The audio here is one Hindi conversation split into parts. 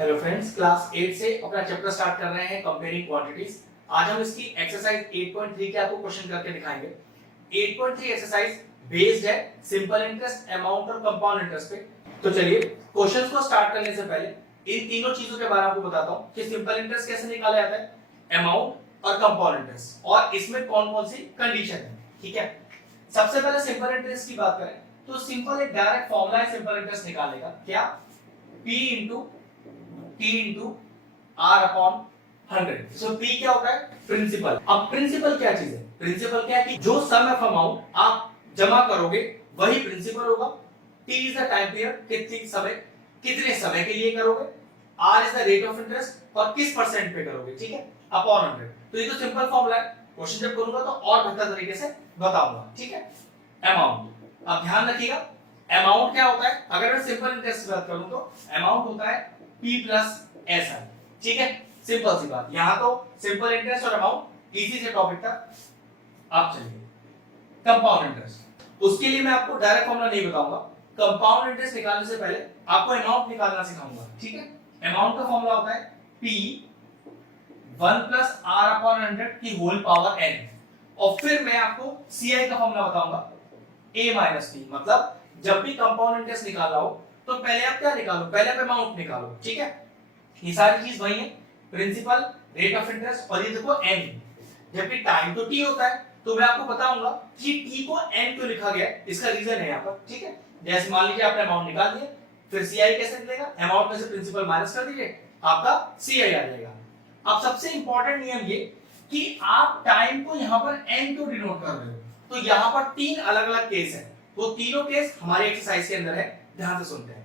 हेलो फ्रेंड्स, क्लास 8 से अपना चैप्टर स्टार्ट कर रहे हैं कंपेयरिंग क्वांटिटीज। आज हम इसकी एक्सरसाइज 8.3 के आपको क्वेश्चन करके दिखाएंगे। 8.3 एक्सरसाइज बेस्ड है सिंपल इंटरेस्ट, अमाउंट और कंपाउंड इंटरेस्ट पे। तो चलिए क्वेश्चंस को स्टार्ट करने से पहले इन तीनों चीजों के बारे में आपको बताता हूं कि सिंपल इंटरेस्ट कैसे निकाला जाता है, अमाउंट और कंपाउंड इंटरेस्ट, और इसमें कौन-कौन सी कंडीशन है। ठीक है, सबसे पहले सिंपल इंटरेस्ट की बात करें तो सिंपल एक डायरेक्ट फॉर्मूला है सिंपल इंटरेस्ट निकालने का। क्या? P into T into R upon 100। सो P क्या होता है? प्रिंसिपल। अब प्रिंसिपल क्या चीज है? प्रिंसिपल क्या है कि जो सम ऑफ अमाउंट आप जमा करोगे वही प्रिंसिपल होगा। T is the time period, कितने समय के लिए करोगे। R is the rate of interest, और किस परसेंट पे करोगे। ठीक है, अपॉन 100। तो ये तो सिंपल फॉर्मूला है। क्वेश्चन जब करूंगा तो और बेहतर तरीके से बताऊंगा। ठीक है, अमाउंट अब ध्यान रखिएगा, अमाउंट क्या होता है। अगर मैं सिंपल इंटरेस्ट की बात करूं तो अमाउंट होता है P प्लस SI। ठीक है, सिंपल सी बात। यहां तो सिंपल इंटरेस्ट और अमाउंट इजी से टॉपिक था। अब चलिए कंपाउंड इंटरेस्ट, उसके लिए मैं आपको डायरेक्ट फॉर्मूला नहीं बताऊंगा। कंपाउंड इंटरेस्ट निकालने से पहले आपको अमाउंट निकालना सिखाऊंगा। ठीक है, अमाउंट का फॉर्मूला होता है P 1 प्लस R अपॉन 100 की होल पावर n, और फिर मैं आपको CI का फॉर्मूला बताऊंगा A माइनस T। मतलब जब भी कंपाउंड इंटरेस्ट निकालना हो तो पहले आप क्या निकालो, पहले आप अमाउंट निकालो। ठीक है, ये सारी चीज वही है, प्रिंसिपल, रेट ऑफ इंटरेस्ट, और ये देखो n। जबकि टाइम तो t होता है, तो मैं आपको बताऊंगा कि t को n क्यों लिखा गया है, इसका रीजन है यहाँ पर। ठीक है, जैसे मान लीजिए आपने अमाउंट निकाल दिया, फिर CI कैसे निकलेगा, अमाउंट में से प्रिंसिपल माइनस कर दीजिए, आपका CI आ जाएगा। अब सबसे इंपॉर्टेंट नियम ये कि आप टाइम को यहाँ पर n क्यों डिनोट कर रहे हो। तो यहाँ पर तीन अलग अलग केस है, वो तीनों केस हमारे एक्सरसाइज के अंदर है, ध्यान से सुनते हैं।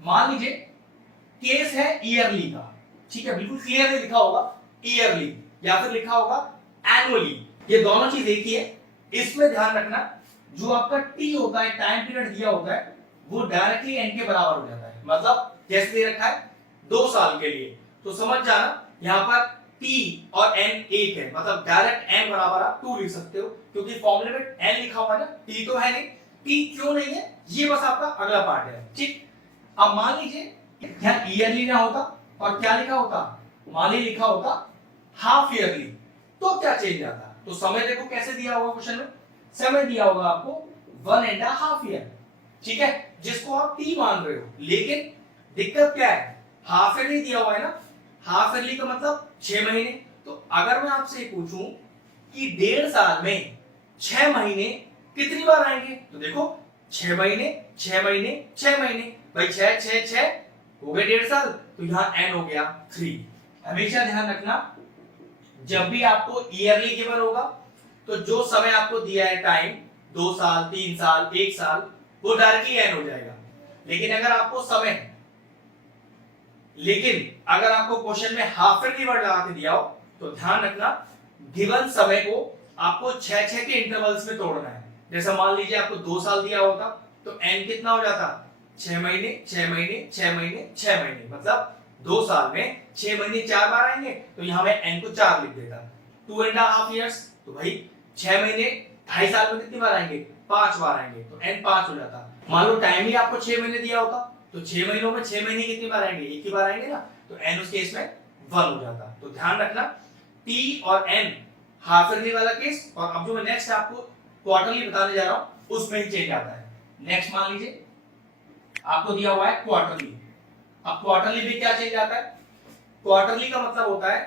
मान लीजिए केस है ईयरली का। ठीक है, बिल्कुल क्लियरली लिखा होगा ईयरली, या फिर लिखा होगा एनुअली, ये दोनों चीज एक ही है। इसमें ध्यान रखना, जो आपका टी होता है, टाइम पीरियड दिया होता है, वो डायरेक्टली एन के बराबर हो जाता है। मतलब जैसे दे रखा है 2 साल के लिए, तो समझ जाना यहाँ पर टी और एन एक है, मतलब डायरेक्ट एन बराबर आप 2 लिख सकते हो, क्योंकि फॉर्मूले में एन लिखा हुआ है ना, टी तो है नहीं। टी क्यों नहीं है, ये बस आपका अगला पार्ट है। ठीक, अब मान लीजिए यहाँ ईयरली ना होता और क्या लिखा होता, मान लीजिए लिखा होता हाफ ईयरली, तो क्या चेंज आता। तो समय देखो कैसे दिया होगा क्वेश्चन में, समय दिया होगा आपको 1.5 ईयर। ठीक है, जिसको आप टी मान रहे हो, लेकिन दिक्कत क्या है, हाफ ईयरली दिया हुआ है ना, हाफ ईयरली का मतलब 6 महीने। तो अगर मैं आपसे पूछूं कि 1.5 साल में 6 महीने कितनी बार आएंगे, तो देखो 6 महीने 6 महीने 6 महीने, भाई 6 6 6 हो गए 1.5 साल, तो यहाँ n हो गया 3। हमेशा ध्यान रखना, जब भी आपको ईयरली गिवन होगा तो जो समय आपको दिया है टाइम, 2 साल 3 साल 1 साल, वो डायरेक्टली n हो जाएगा। लेकिन अगर आपको क्वेश्चन में हाफ ईयरली वर्ड लगा के दिया हो, तो ध्यान रखना गिवन समय को आपको 6 के इंटरवल्स में तोड़ना है। जैसे मान लीजिए आपको 2 साल दिया होता, तो n कितना हो जाता, 6 महीने 6 महीने 6 महीने 6 महीने, मतलब 2 साल में 6 महीने 4 बार आएंगे, तो यहां मैं n को 4 लिख देता। 2.5 इयर्स, तो भाई 6 महीने 2.5 साल में कितनी बार आएंगे, 5 बार आएंगे, तो n 5 हो जाता। मान लो टाइम ही आपको 6 महीने दिया होता, तो 6 महीनों में 6 महीने कितनी बार आएंगे, एक ही बार आएंगे ना, तो n उस केस में 1 हो जाता। तो ध्यान रखना t और n हाफ ईयरली वाला केस, और अब जो मैं नेक्स्ट आपको क्वार्टरली बताने जा रहा हूं उसमें ही चेंज आता है। नेक्स्ट मान लीजिए आपको दिया हुआ है क्वार्टरली। अब क्वार्टरली भी क्या चेंज आता है, क्वार्टरली का मतलब होता है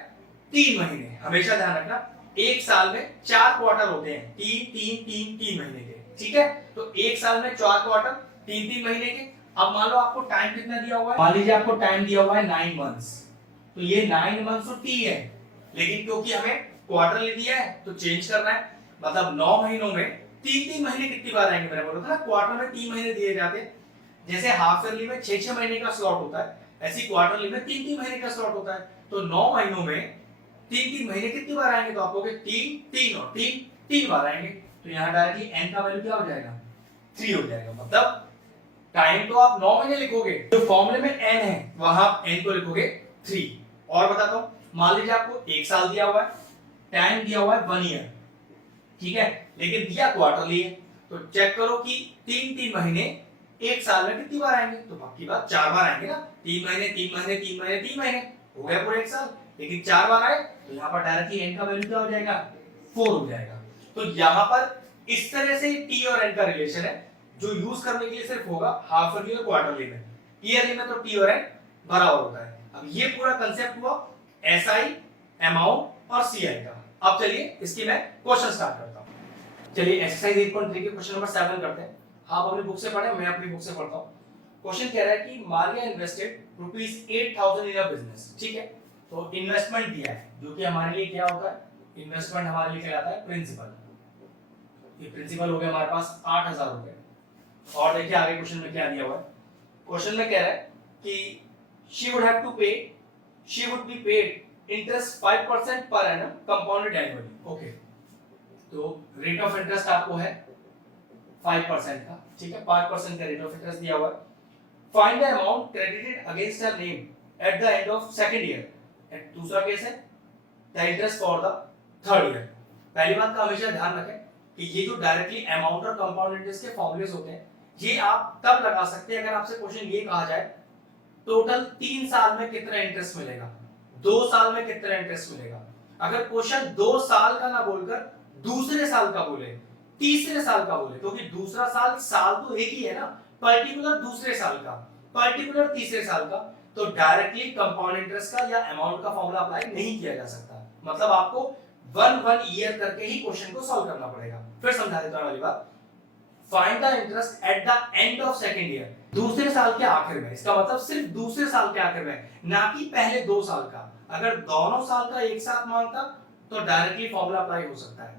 3 महीने। हमेशा ध्यान रखना, एक साल में 4 क्वार्टर होते हैं, 3 महीने के। ठीक है, तो एक साल में 4 क्वार्टर 3 महीने के। अब मान लो आपको टाइम कितना दिया हुआ है, मान लीजिए आपको टाइम दिया हुआ है 9 मंथ्स, तो ये 9 मंथ्स तो टी है, लेकिन क्योंकि हमें क्वार्टरली दिया है तो चेंज करना है। मतलब 9 महीनों में 3 महीने कितनी बार आएंगे, मैंने बोला था ना क्वार्टर में 3 महीने दिए जाते हैं। जैसे हाफ ईयरली में 6 महीने का स्लॉट होता है, ऐसी क्वार्टरली में 3 महीने का स्लॉट होता है। तो 9 महीनों में 3 महीने कितनी बार आएंगे, तो आपको 3 और 3 बार आएंगे। तो यहाँ डायरेक्टली n का वैल्यू क्या हो जाएगा, 3 हो जाएगा। मतलब टाइम तो आप 9 महीने लिखोगे, जो फॉर्मूले में n है वहां आप n को लिखोगे 3। और बताता हूं, मान लीजिए आपको 1 साल दिया हुआ है, टाइम दिया हुआ है 1 ईयर, ठीक है, लेकिन दिया क्वार्टरली है, तो चेक करो कि 3 महीने एक साल में कितनी बार आएंगे? तो पक्की बात 4 बार आएंगे ना, 3 महीने 3 महीने 3 महीने 3 महीने, हो गया पूरे एक साल। लेकिन 4 बार आए तो यहाँ पर डायरेक्टली n का वैल्यू क्या हो जाएगा? 4 हो जाएगा। तो यहाँ पर इस तरह से t और n का रिलेशन है जो यूज करने के लिए सिर्फ होगा हाफ ईयरली और क्वार्टरली में। ईयरली में तो t और n बराबर होता है। अब ये पूरा कंसेप्ट हुआ SI, अमाउंट और CI का। अब चलिए इसकी मैं क्वेश्चन स्टार्ट करता हूं। चलिए एक्सरसाइज 8.3 के क्वेश्चन नंबर 7 करते हैं। आप अपनी बुक से पढ़ें, मैं अपनी बुक से पढ़ता हूं। क्वेश्चन कह रहा है कि Maria invested ₹8,000 in a business. ठीक है, तो इन्वेस्टमेंट दिया है जो कि हमारे लिए क्या होता है? इन्वेस्टमेंट हमारे लिए कहलाता है प्रिंसिपल। ये प्रिंसिपल हो गया हमारे पास 8,000 रुपए। और देखिए आगे क्वेश्चन में क्या दिया हुआ है। क्वेश्चन में कह रहा है कि she would have to pay, she would be paid interest 5% per annum compounded annually. Okay, तो रेट ऑफ इंटरेस्ट आपको है 5% का। ठीक है, 5% का रेट ऑफ इंटरेस्ट दिया हुआ है। Find the amount credited against her name at the end of second year. दूसरा केस है the interest for the third year. पहली बात का हमेशा ध्यान रखें कि ये जो डायरेक्टली अमाउंट और कंपाउंड इंटरेस्ट के फॉर्मूलेस होते हैं ये आप तब लगा सकते हैं अगर आपसे क्वेश्चन ये कहा जाए टोटल 3 साल में कितना इंटरेस्ट मिलेगा, 2 साल में कितना इंटरेस्ट मिलेगा। अगर क्वेश्चन 2 साल का ना बोलकर दूसरे साल का बोले, तीसरे साल का बोले, क्योंकि दूसरा साल तो एक ही है ना, पर्टिकुलर दूसरे साल का, पर्टिकुलर तीसरे साल का, तो डायरेक्टली कंपाउंड इंटरेस्ट का या अमाउंट का फॉर्मूला अप्लाई नहीं किया जा सकता। मतलब आपको 1 ईयर करके ही क्वेश्चन को सॉल्व करना पड़ेगा। फिर समझा देता हूं वाली बात। Find the interest at the end of second year, दूसरे साल के आखिर में। इसका मतलब सिर्फ दूसरे साल के आखिर में, ना कि पहले 2 साल का। अगर दोनों साल का एक साथ मांगता तो डायरेक्टली फॉर्मूला अप्लाई हो सकता है।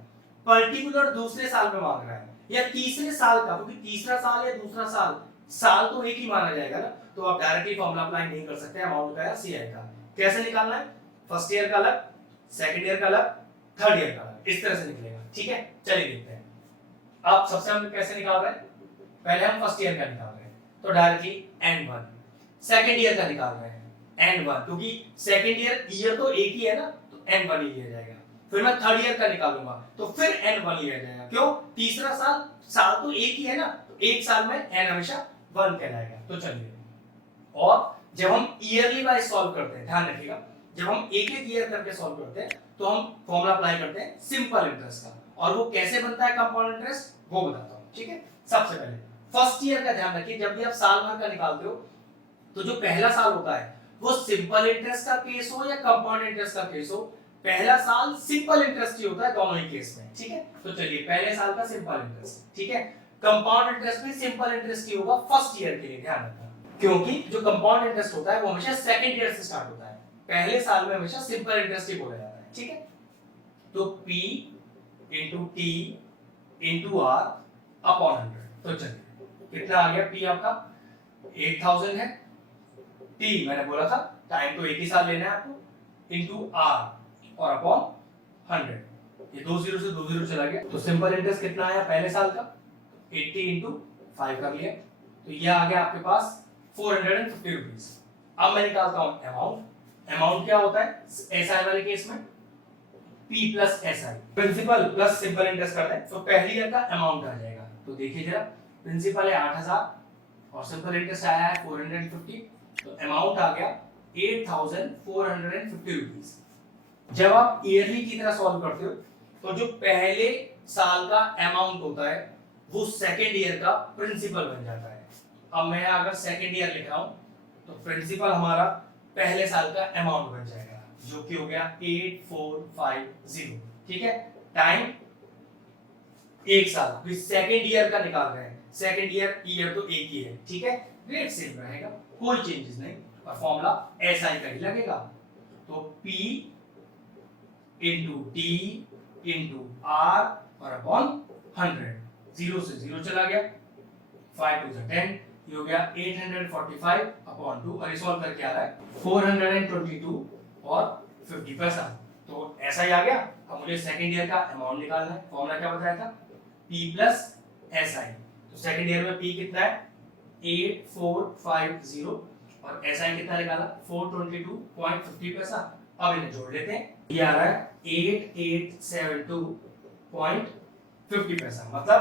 पर्टिकुलर दूसरे साल में मांग रहा है या तीसरे साल का, क्योंकि तीसरा साल या दूसरा साल तो एक ही माना जाएगा ना, तो आप डायरेक्टली फॉर्मूला अप्लाई नहीं कर सकते अमाउंट का या CI का। कैसे निकालना है? फर्स्ट ईयर का अलग, सेकंड ईयर का अलग, थर्ड ईयर का अलग, इस तरह से निकलेगा। ठीक है, चलिए देखते हैं आप सबसे हम कैसे निकाल रहे हैं। पहले हम फर्स्ट ईयर का निकाल रहे हैं तो डायरेक्टली N1। सेकंड ईयर का निकाल रहे हैं N1, क्योंकि सेकंड ईयर तो एक ही है ना, तो N1 ही लिया जाएगा। फिर मैं थर्ड ईयर का निकालूंगा तो फिर N1 लिया जाएगा। क्यों? तीसरा साल तो एक ही है ना, तो एक साल में N हमेशा 1 कहलाएगा। तो चलिए, और जब हम ईयरली वाइज सॉल्व करते हैं, ध्यान रखिएगा, जब हम एक एक ईयर करके सॉल्व करते हैं तो हम फॉर्मूला अप्लाई करते हैं सिंपल इंटरेस्ट का। और वो कैसे बनता है कंपाउंड इंटरेस्ट, वो बताता हूं। ठीक है, सबसे पहले फर्स्ट ईयर का ध्यान रखिए। जब भी आप साल भर का निकालते हो तो जो पहला साल होता है वो सिंपल इंटरेस्ट का केस हो या कंपाउंड इंटरेस्ट का केस हो, पहला साल सिंपल इंटरेस्ट ही होता है दोनों ही केस में। ठीक है, तो चलिए पहले साल का सिंपल इंटरेस्ट। ठीक है, कंपाउंड इंटरेस्ट भी सिंपल इंटरेस्ट ही होगा फर्स्ट ईयर के लिए, ध्यान रखना, क्योंकि जो कंपाउंड इंटरेस्ट होता है वो हमेशा सेकंड ईयर से स्टार्ट होता है। पहले साल में हमेशा सिंपल इंटरेस्ट ही बोला जाता है। ठीक है, तो P into T into R upon 100। तो चलिए कितना आ गया? P आपका 8,000 है, T मैंने बोला था टाइम तो एक ही साल लेना है आपको, into R और अपॉन 100। ये 2 0 से 2 0 चला गया, तो सिंपल इंटरेस्ट कितना आया पहले साल का? 80 into 5 कर लिया, तो ये आ गया आपके पास 450 रुपीस। अब मैं निकालता हूं अमाउंट। अमाउंट क्या होता है SI वाले केस में? P plus SI, principal plus simple interest करते हैं, तो पहली ईयर का अमाउंट आ जाएगा। तो देखिए जरा, प्रिंसिपल है 8,000 और सिंपल इंटरेस्ट आया है 450, तो अमाउंट आ गया 8,450 रुपीस। जब आप ईयरली की तरह सॉल्व करते हो तो जो पहले साल का अमाउंट होता है वो सेकेंड ईयर का प्रिंसिपल बन जाता है। अब मैं अगर सेकेंड ईयर लिख रहा हूं तो प्रिंसिपल हमारा पहले साल का अमाउंट बन जाएगा, जो कि हो गया 8450। ठीक है, टाइम एक साल, फिर सेकेंड ईयर का निकाल रहे हैं, सेकेंड ईयर तो एक ही है। ठीक है, रेट सेम रहेगा, कोई चेंजेस नहीं, और फॉर्मूला SI का ही लगेगा। तो P into T into R और अपॉन 100, 0 से 0 चला गया, 5 to 10, ये हो गया 845 अपॉन 2, और सॉल्व करके आ रहा है 422 और 50 पैसा। तो ऐसा ही आ गया। अब मुझे सेकंड ईयर का अमाउंट निकालना है। फॉर्मूला क्या बताया था? P plus SI। तो सेकंड ईयर में P कितना है? 8450 और SI कितना निकाला? 422.50 पैसा। अब इन्हें जोड़ लेते हैं, ये आ रहा है 8872.50 पैसा। मतलब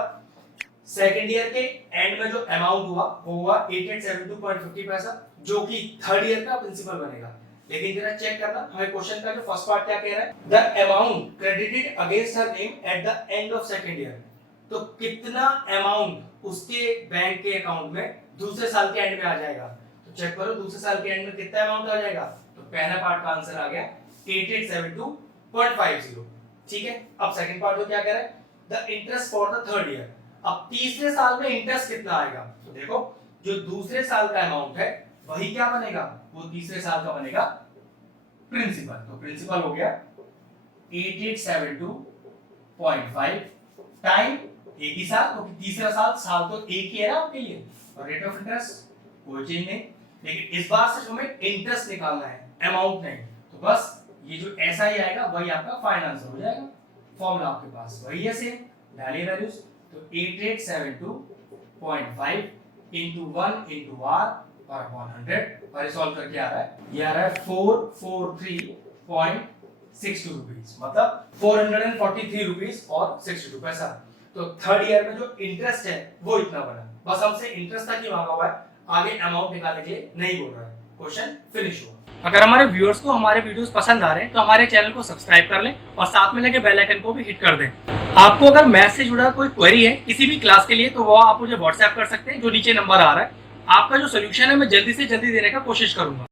सेकेंड ईयर के एंड में जो अमाउंट हुआ वो हुआ 8872.50 पैसा, जो कि थर्ड ईयर का प्रिंसिपल बनेगा। लेकिन जरा चेक करना, हमें क्वेश्चन का जो फर्स्ट पार्ट क्या कह रहा है, the amount credited against her name at the end of second year. तो कितना अमाउंट उसके बैंक के अकाउंट में दूसरे साल के एंड में आ जाएगा। तो चेक करो दूसरे साल के एंड में कितना अमाउंट आ जाएगा। तो पहला पार्ट का आंसर आ गया 8872.50। ठीक है, अब सेकंड पार्ट क्या कह रहा है, the interest for the third year. अब तीसरे साल में इंटरेस्ट कितना आएगा। तो देखो जो दूसरे साल का अमाउंट है वही क्या बनेगा, वो तीसरे साल का बनेगा प्रिंसिपल। तो प्रिंसिपल हो गया 8872.5 टाइम एक ही साल, क्योंकि तीसरा साल तो एक ही है ना आपके लिए, और रेट ऑफ इंटरेस्ट कोई चेंज नहीं। लेकिन इस बार सिर्फ हमें इंटरेस्ट निकालना है, अमाउंट नहीं। तो बस ये जो ऐसा ही आएगा वही आपका फाइनल आंसर हो जाएगा। फॉर्मूला आपके पास वही है, सेम डालिए वैल्यूज। तो 8872.5 into 1 into r पर 100 और सॉल्व करके आ रहा है, ये आ रहा है 443.62 रुपीस, मतलब 443 रुपीस और 62 पैसा। तो थर्ड ईयर में जो इंटरेस्ट है वो इतना बना, बस हमसे इंटरेस्ट तक ही मांगा हुआ है, आगे अमाउंट निकालने के लिए नहीं बोल रहा है। क्वेश्चन फिनिश हुआ। अगर हमारे व्यूअर्स को हमारे वीडियोस पसंद आ रहे हैं तो हमारे चैनल को सब्सक्राइब कर लें और साथ में लगे बेल आइकन को भी हिट कर दें। आपको अगर मैथ से जुड़ा कोई क्वेरी है किसी भी क्लास के लिए तो वो आप मुझे व्हाट्सएप कर सकते हैं, जो नीचे नंबर आ रहा है। आपका जो सोल्यूशन है मैं जल्दी से जल्दी देने का कोशिश करूंगा।